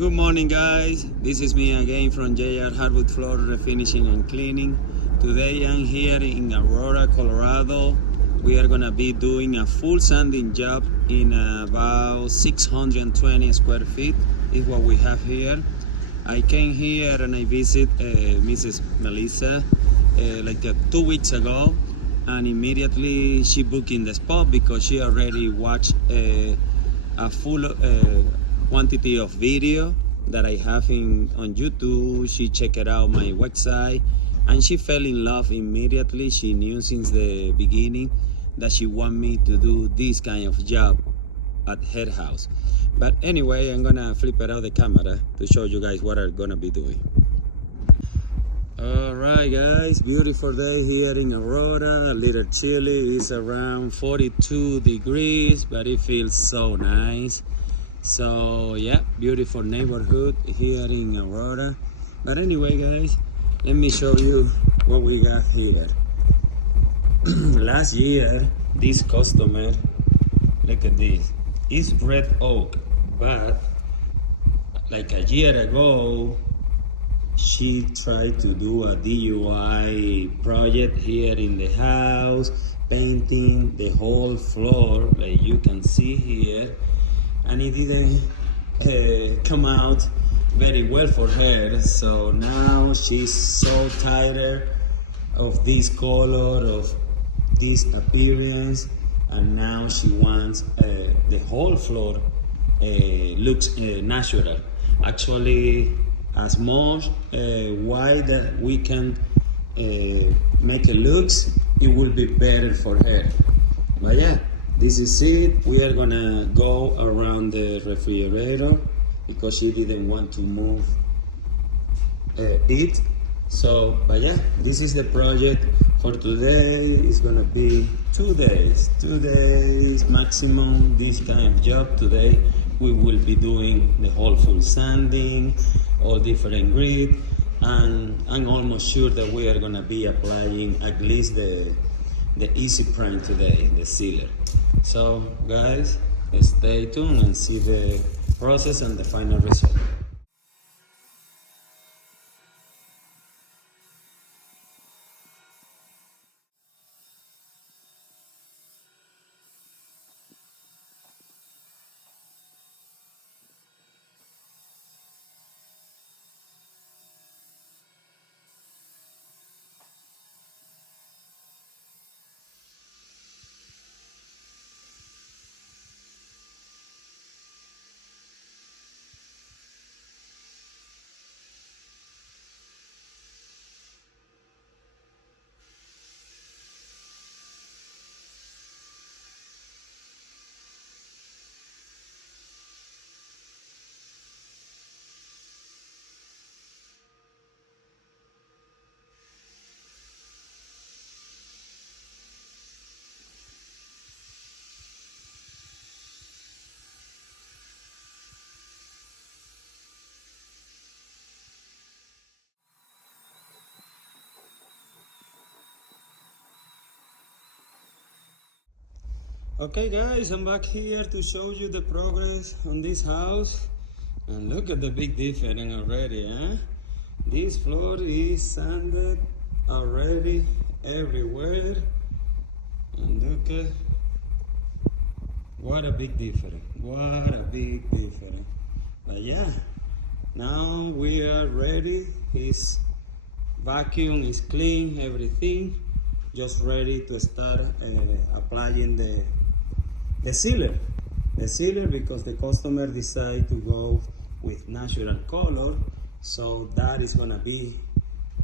Good morning, guys. This is me again from JR Hardwood Floor Refinishing and Cleaning. Today I'm here in Aurora, Colorado. We are gonna be doing a full sanding job in about 620 square feet is what we have here. I came here and I visit Mrs. Melissa like 2 weeks ago, and immediately she booked in the spot because she already watched a full quantity of video that I have on YouTube. She checked out my website and she fell in love immediately. She knew since the beginning that she wanted me to do this kind of job at her house. But anyway, I'm gonna flip it out the camera to show you guys what I'm gonna be doing. All right, guys, beautiful day here in Aurora. A little chilly, it's around 42 degrees, but it feels so nice. So yeah, beautiful neighborhood here in Aurora. But anyway, guys, let me show you what we got here. Last year, this customer, look at this, it's red oak, but like a year ago, she tried to do a DIY project here in the house, painting the whole floor, like you can see here, and it didn't come out very well for her. So now she's so tired of this color, of this appearance, and now she wants the whole floor looks natural. Actually, as much white that we can make it looks, it will be better for her. But yeah, this is it. We are gonna go around the refrigerator because she didn't want to move it. So, but yeah, this is the project for today. It's gonna be 2 days maximum, this kind of job. Today we will be doing the whole full sanding, all different grit, and I'm almost sure that we are gonna be applying at least the easy prime today, the sealer. So guys, stay tuned and see the process and the final result. Okay guys, I'm back here to show you the progress on this house, and look at the big difference already, huh? This floor is sanded already everywhere, and look at what a big difference, But yeah, now we are ready. His vacuum is clean, everything, just ready to start applying the sealer. Because the customer decided to go with natural color, so that is gonna be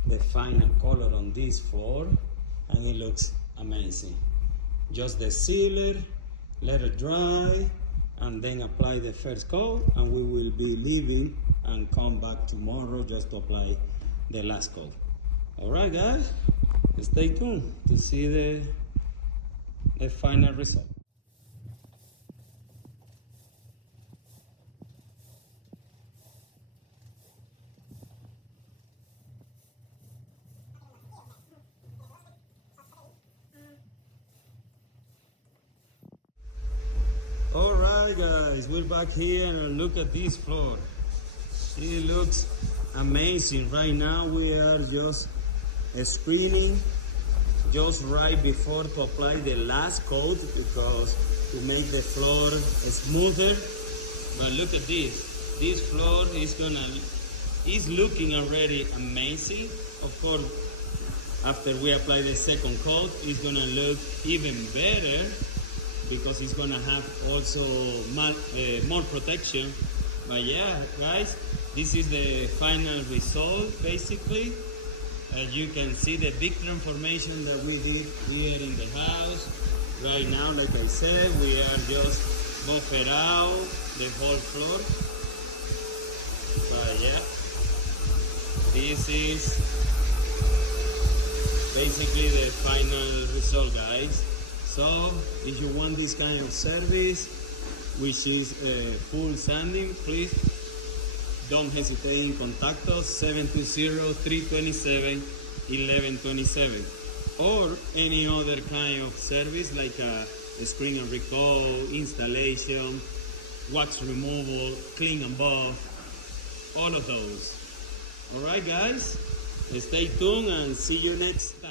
the final color on this floor, and it looks amazing. Just the sealer, let it dry, and then apply the first coat, and we will be leaving and come back tomorrow just to apply the last coat. All right, guys, stay tuned to see the final result. All right, guys, we're back here and look at this floor. It looks amazing. Right now we are just screening just right before to apply the last coat because to make the floor smoother. But look at this. This floor is looking already amazing. Of course, after we apply the second coat, it's gonna look even better because it's gonna have also more protection. But yeah, guys, this is the final result basically. As you can see, the big transformation that we did here in the house. Right now, like I said, we are just buffing out the whole floor. But yeah, this is basically the final result, guys. So if you want this kind of service, which is full sanding, please don't hesitate in contact us 720-327-1127 or any other kind of service like a screen and recall, installation, wax removal, clean and buff, all of those. All right, guys, stay tuned and see you next time.